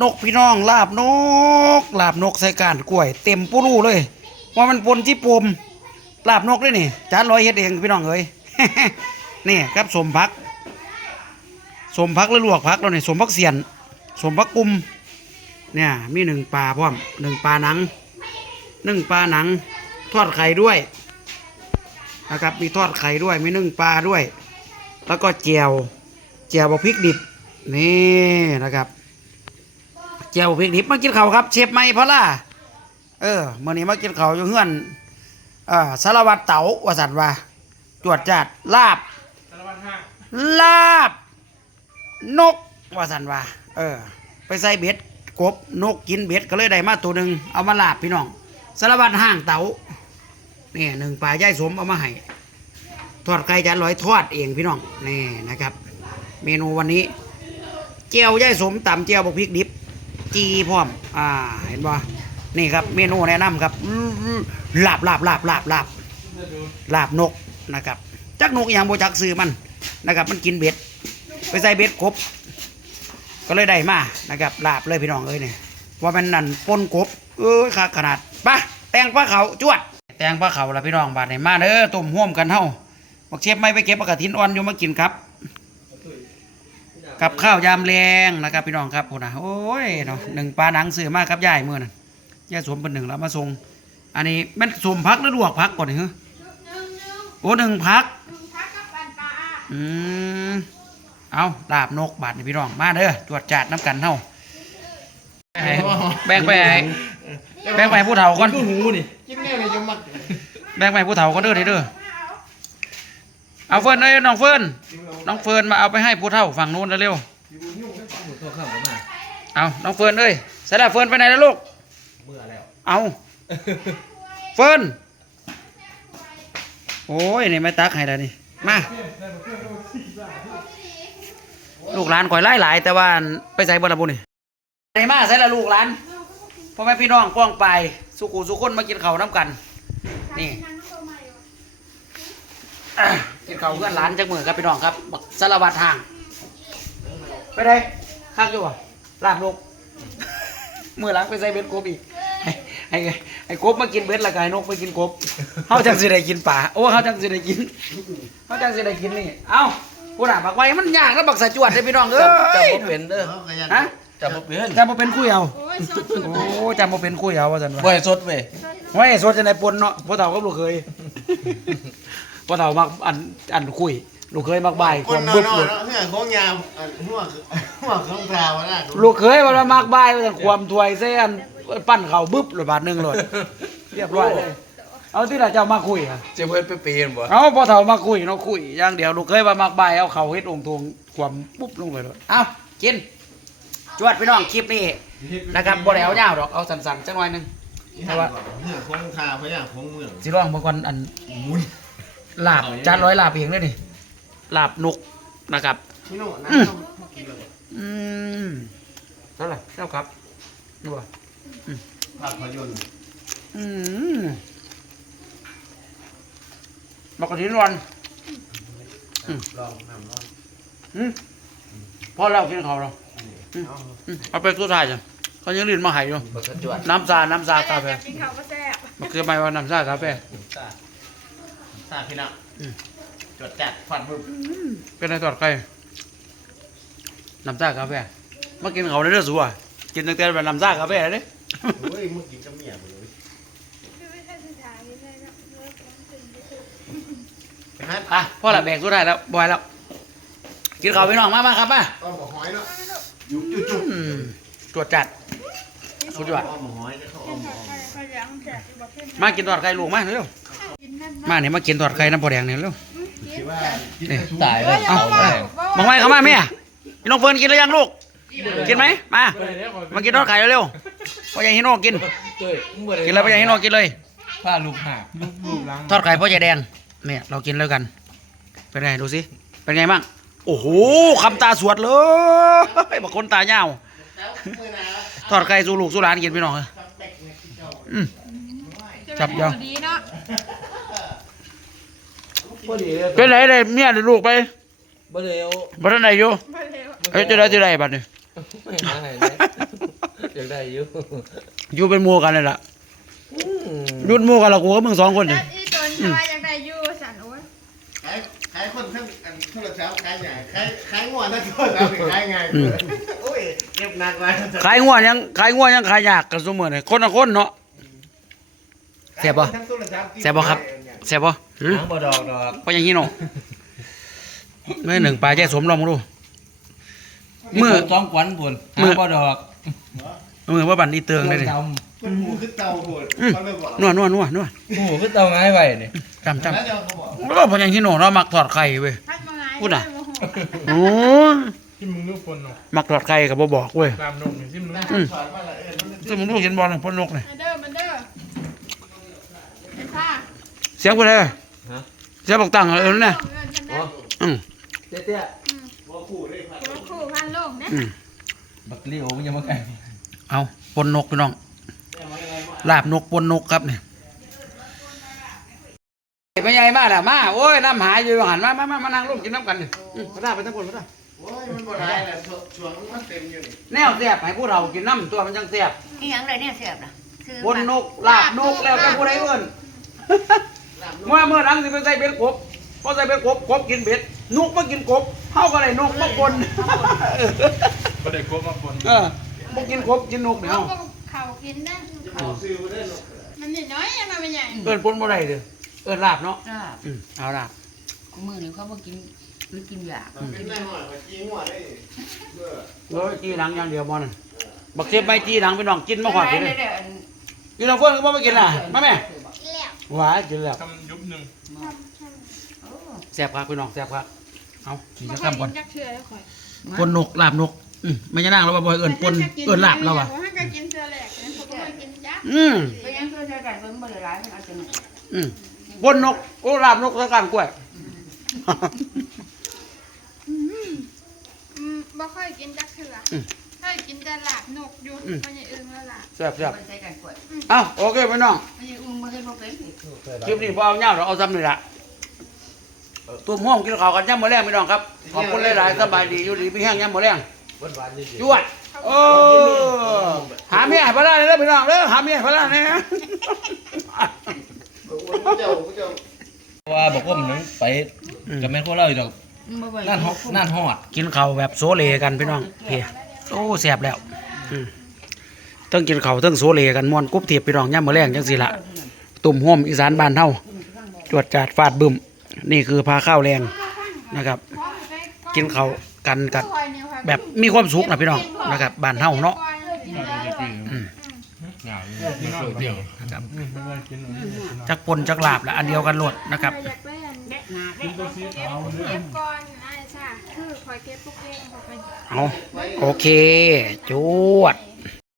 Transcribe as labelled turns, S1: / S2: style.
S1: นกพี่น้องลาบนกลาบนกใส่การกล้วย เต็มปูรูเลย ว่ามันปนที่ปมลาบนกด้วยนี่จานร้อยเฮ็ดเองพี่น้องเอ้ยนี่ครับสมพัก สมพักหรือลวกพักแล้วนี่สมพักเสียน สมพักกุมเนี่ยมีหนึ่งปลาพร้อมหนึ่งปลาหนังหนึ่งปลาหนัง ทอดไข่ด้วยนะครับมีทอดไข่ด้วยมีนึ่งปลาด้วย แล้วก็เจียวเจียวบะพริกดิบนี่นะครับ เจียวบะพริกดิบมากินข้าวครับ เชฟไม่พะล่าเออมื่อนี้มากินข้าวอยู่เฮือนอ่าสารวัตรเต๋าว่าสันว่าจวดจัดลาบ
S2: สารวัตรห้า
S1: ลาบ นกว่าสันว่าเออ ไปใส่เบ็ดกบนกกินเบ็ดก็เลยได้มาตัวหนึ่งเอามาลาบพี่น้องสารวัตรห้างเต๋านี่หนึ่งปลาย่ายสมเอามาให้ทอดไก่จานร้อยทอดเองพี่น้องนี่นะครับ เมนูวันนี้เจียวย่ายสมตำเจียวบกพริกดิบ จีพร้อม อ่า เห็นบ่นี่ครับเมนูแนะนำครับลาบลาบลาบลาบลาบลาบนกนะครับ จักนกอย่างโบจักซื้อมันนะครับ มันกินเบ็ด ไปใส่เบ็ดกบก็เลยได้มานะครับลาบเลยพี่น้องเอ้ยเนี่ยว่ามันนั่นปนกบเอ้ยขาขนาดปะแตงปลาเขาจวด แตงปลาเขาละพี่น้องบาดไหนมาเด้อต้มห่วมกันเฮาบักเชฟไม่ไปเก็บปลากระถินอ่อนอยู่มากินครับ กับข้าวยามแรงนะครับพี่น้องครับโหนะโอ้ยเนาะหนึ่งปลาหนังซื้อมากครับยายมื่อนั้นยายสวมเป็นหนึ่งแล้วมาส่งอันนี้แมันสวมพักหรือลวกพักก่อนนี่ฮะโอ้หนึ่งพักอืมเอาลาบนกบาดนี่พี่น้องมาเด้อตรวจจัดน้ำกันเท่าแบ่งไปให้แบ่งไปให้ผู้เฒ่าก่อน
S2: ก็หูนี่กินแน่เลยจะมัก
S1: แบ่งไปให้ผู้เฒ่าก่อนเด้อเด้อเอาเฟิร์นเอ้ยน้องเฟิร์น น้องเฟิร์นมาเอาไปให้ผู้เฒ่าฝั่งนู้นเร็ว
S2: ตัวข้าวมา
S1: ๆเอาน้องเฟิร์นเอ้ยเสร็จแล้วเฟิร์นไปไหนแล้วลูก
S2: เมื่อแล้ว
S1: เอาเฟิร์นโอ้ยนี่ไม่ตักให้แล้วนี่มาลูกหลานข่อยไล่หลายแต่ว่าไปใส่บอลบุนี่ไหนมาใส่ละลูกหลานพ่อแม่พี่น้องป้องไปสุขุสุคนมากินข้าวน้ำกัน นี่ อะกินข้าวเพื่อนหลานจักมือครับพี่น้องครับบักสารวัตรห่าง ไปไหนข้างอยู่อะลาบลูกมือหลังไปใส่เบ็ดกบอีกให้ให้ให้กบมากินเบ็ดและกายนกไปกินกบเขาจังสิได้กินป่าโอ้เขาจังสิได้กินเขาจังสิได้กินนี่เอ้าพูดอะบักไว้มันยากแล้วบักสะจวดเลยพี่น้องเอ้ย
S2: จับบ่เป็นเด้อ
S1: ฮะ
S2: จับบ่เป็น
S1: จำมาเป็นคุยเอาโอ้จำมาเป็นคุยเอาว่าสัน
S2: บ่
S1: ว่า
S2: ให้สดเว้ย
S1: ไว้สดจะในปนเนาะพ่อเฒ่ากับลูกเคย พ่อเฒ่ามักอันอันคุยลูกเคยมักบ่ายค
S3: คน
S1: วาม
S3: นอน
S1: บึ้บ
S3: นอ
S1: เล
S3: น
S1: ย
S3: เพื่อนของยามอันหัวหัวของพราวนะ
S1: ลูกเคยมันมักบ่ายมันความถวยเส้นปั้นเข่าบึ้บเลยบาทหนึงเลยเรียบร้อยเลยเอาที่เราจะเอามาคุยอะ
S2: จะเพิ่นไปเปลี่ยนบ่
S1: เอาพอเฒ่ามาคุยเนาะคุยอย่างเดียวลูกเคยว่ามักบ่ายเอาเข่าเฮ็ดองค์ทวงความปุ๊บลงไปเลยเอากินจวดพี่น้องคลิปนี้นะครับบ่ได้เอายาวดอกเอาสั้นๆจังหน่อยหนึง
S3: แต่ว่าเพื่อนของพราวพยาของเมือง
S1: สิลองเมื่อก่อนอัน ลาบจานร้อยลาบเองเลยนี่ลาบนกนะครับ
S3: พี่โน่นะ
S1: อืมเท่าไหร่เท่าครับดูว่า
S3: ภาพยนตร์
S1: อืมบักกะทินวัน
S3: ลองทำลอง
S1: อืมพอแล้วกินเขาวแล้ว
S3: เอา
S1: อืมเอาไปสุดท้ายจ้ะเขายังลิ้นมาใหายอยู่
S2: บ่สะจวด
S1: น้ำซาน้ำซากาแฟ
S4: กินข้าวก็แซ่บ
S1: มันคือไม่ว่าน้ำซากาแฟ
S3: ตาตาพี่น้อง
S1: อืม
S3: จดจัดฟันบึ้ม
S1: เป็นไงตอดไก่น้ำซากาแฟมากินเขาในเรื่องสัวกินตั้งแต่แบบน้ำซากาแฟเลย
S3: เฮ้ยเมื่อกี้จะเมียไปเลย
S4: ไม่ใช่สุดท้ายไม่ใช่นะเลิกร้องเพลงไม่ใช่
S3: ฮะ
S1: อะพ่อละแบกสุดท้ายแล้วบอยแล้ว กินข้าวพี่น้องมามาครับมา
S3: ต้มหอยเนาะยุบจุ๊บจุ๊บ
S1: อืมตรวจจัด สุดยอด
S3: อ้อมหอยเขาอ้อมหอย
S4: พยายามแจกบอกเพื่อน
S1: มากินทอดไข่ลูกมาเร็ว
S4: กินนั่น
S1: มาเนี่ยมากินทอดไข่น้ำปลาแดงเนี่ยเร็ว
S3: คิดว่า
S1: นี่
S2: ตายแล้ว
S1: เอา
S2: เอาแรง
S1: บอกไว้เข้ามาแม่พี่น้องเฟิร์นกินหรือยังลูก กินไหมมา มากินทอดไข่เร็วๆพ่อใหญ่ฮิโน่กิน
S2: เต้ยมึงบ่ได้
S1: กินเลยพ่อใหญ่ฮิโน่กินเลย
S2: พาลูกหาลูกลูกล้าง
S1: ทอดไข่พ่อใหญ่แดงเนี่ยเรากินแล้วกัน เป็นไงดูสิ เป็นไงบ้าง โอ้โหคำตาสวดเลยบอกคนตาเหี่ยวทอดไข่สู่ลูกสู่หลานกินพี่น้องเอ้ยอืมจับยาว
S4: ดีเนาะ
S2: บ่ดี
S1: เป็นไรเลยเมียหรือลูกไป
S2: บ่ได้เอา
S1: บ้านไหนอยู่
S4: มาเร็ว
S1: เอ้ยจะได้จะได้บัดนี้
S2: ไม่หาให้เลยอยากได้อยู่
S1: อยู่เป็นหมู่กันเลยล่ะ
S2: อืม
S1: หยุดหมู่กันละกูกับมึงสองคน
S4: จั
S1: นี่
S4: ดอีตนทวายอยากได้อยู่สันโอ้ย
S3: ขายขายคนทั้งอันโทรศัพท์ขายใหญ่ขายขายงวดทั้งโทรศัพท์ขายไงายโอ้ยเก็บหนักไว้
S1: ขายงัวยังขายงัวยังขายยากกันซุมื้อนี่คนละคนเนาะ แซ่บบ่
S3: ทั้งโทรศัพท์
S1: แซ่บบ่ครับแซ่บบ่ หือ
S2: หางบ่ดอกดอก
S1: เพราะอย่างนี้เนาะเมื่อหนึ่งปลาแจ้สมลองมาดู มือ
S2: สองขวัญบุญ
S1: มื
S2: หา
S1: อ
S2: งบ่ดอก
S1: มือว่าบันอีเตืองเลยดิ
S2: จ
S3: มันหมูขึ้นเตาโหด
S1: อืม
S3: เขาเลยบอก
S1: นัวนัวนัวนัวำ
S2: โอ้โหคือเตาง่ายไว้นี่
S1: จำจำ
S3: แล้วเดี๋ยวเขาบอก
S1: โอ้เพราะอย่างนี้เนาะเรามักทอดไข่เว้ย
S4: ทักมาไง
S1: พูดน่ะ
S4: โอ้โห
S1: โอ้ย
S5: ที่มึงลูกคนเนาะ
S1: มักทอดไข่กับบ่บอกเว้ย
S5: ตามนกนี่ที่มึง
S1: อืม
S3: สอนมาละเออมัน
S1: ซึ่งมึงดูเห็นบอลน่ะพ่นนกเลย
S4: มาเด้อมาเด้อไอ้ข้า
S1: เสียงกูเลย เสียงบอกตังเออนั่นน่ะ
S4: เงินฉันได้
S1: อืม
S2: เตี้ย
S3: หัวคู่เลยครับ
S4: หัวคู่พันโลกเนี่ย
S1: อืม
S2: ๆบักลีโอมันยังมาไกล
S1: เอาปนนกพี่น้องลาบนกปนนกครับเนี่ยไม่ใหญ่มากล่ะมาโอ้ยน้ำหายอยู่หันมามามามานั่งร่วมกินน้ำกันนี่อืมมาได้ไปทั้งคนมาได้
S3: โอ้ยมันบ่ได้แหละช่วงมันเต็มอยู่นี่
S1: แนวเสียบให้ผู้เรากินน้ำตัวมันจังเสียบ
S6: อีหยังไรเนี่ยเสียบล่ะคือ
S1: ปนนกลาบนกแล้วแต่ผู้ใดเอิ้น เมื่อเมื่อหลังสิไปใส่เบ็ดกบพอใส่เบ็ดกบกบกินเบ็ดนกมากินกบเฮาก็ได้นกมาปน
S5: ประเด็กกบมาปน
S1: เออบ่กินกบกินนกเนี่ย
S4: เขา
S1: เฮา
S4: ก็เข่ากินได้
S3: เอาซื้อมาได้หรอก
S4: มันใหญ่น้อยยังมาเป็นใหญ่
S1: เอิ้นปนบ่ได้เด้อเอิ้นลาบเนาะ
S6: จ้า
S1: อืมเอาลาบ
S6: มือนี่เขาบ่กินหรือกินยา
S3: มันเป็นได้หน่อยกว่าจีงัวได้เด้อ
S1: โอ้ยจีหลังอย่างเดียวบ่นั่นบักเสียบใบจีหลังพี่น้องกินมาขอดกินเลย
S6: ได้อัน
S1: อยู่ทางคนก็บ่มากินล่ะมาแม่
S4: แล้ว
S1: หวากินแล้ว
S5: ทำยุบหนึ่ง
S6: โอ้
S1: แซ่บครับพี่น้องแซ่บครับเอาขี่
S4: มา
S1: จะ
S4: ค่อย
S1: คำก่อน
S4: กินจักเชือแล้วค่อย
S1: ปนนกลาบนกอืมไม่ใช่นางเราบ่อยเอิ้นปนเอิ้นลาบเราอะ
S4: ถ้าก็กินเชือแหลกนะเขาก็ไม่กินยักษ์
S1: อืม
S6: ไปยังช่วยช่วยกันเบิ่งบ่ได้หลายมันเอาจัง
S1: อืมปนนกโอ้ลาบนกตะการกล้วย
S4: อืมบ่ค่อยกินจักเชืออค่อย กินแต่หลาบนกอยู่มันอย่างอื่นแล้วล่ะ
S1: แซ่บแซ่บ
S6: มันใส่กันกล้วย
S1: เอ้าโอเคพี่น้อง
S6: มันยังอุ้มบ่เฮ็ดบ่เป็นอีก
S1: คลิปนี้พอเอาเงาเราเอาซ้ำนี่ละตุ้มห้องกินข้าวกันย่ำมื้อแรงพี่น้องครับขอบคุณหลายๆสบายดีอยู่ดีมีแห้งย่ำมื้อแรง
S2: หวานๆนี่สิ
S1: จวดโอ้หาเมียให้พระราเลยเด้อพี่น้องเด้อหาเมียให้พระราเนี่ย
S3: เจ้าเจ้า
S2: ว่าบอกว่ามันนึงไปกับแม่นคนเล่าอยู่ดอก
S6: บ่ไหว
S2: นั่นฮอดนั่นฮอด
S1: กินข้าวแบบโซเลกันพี่น้องเพีย โอ้แซ่บแล้วอืมต้องกินข้าวต้องโซเลกันม่วนกุ๊บเทียบพี่น้องย่ำมื้อแรงจังสิละตุ่มห่มอีสานบ้านเฮาจวดจาดฟาดบึ้มนี่คือพาข้าวแรงนะครับ กินข้าวกันกับแบบมีความสุขนะพี่น้องนะครับบ้านเฮาเนาะอืม
S5: พี่น้องเดียว
S1: นะครับ
S5: ไม่ได้กินหรอกไม่ได้กินหรอก
S1: จักปนจักลาบและอันเดียวกันโลดนะครับ
S5: เอา
S1: โอเคจวด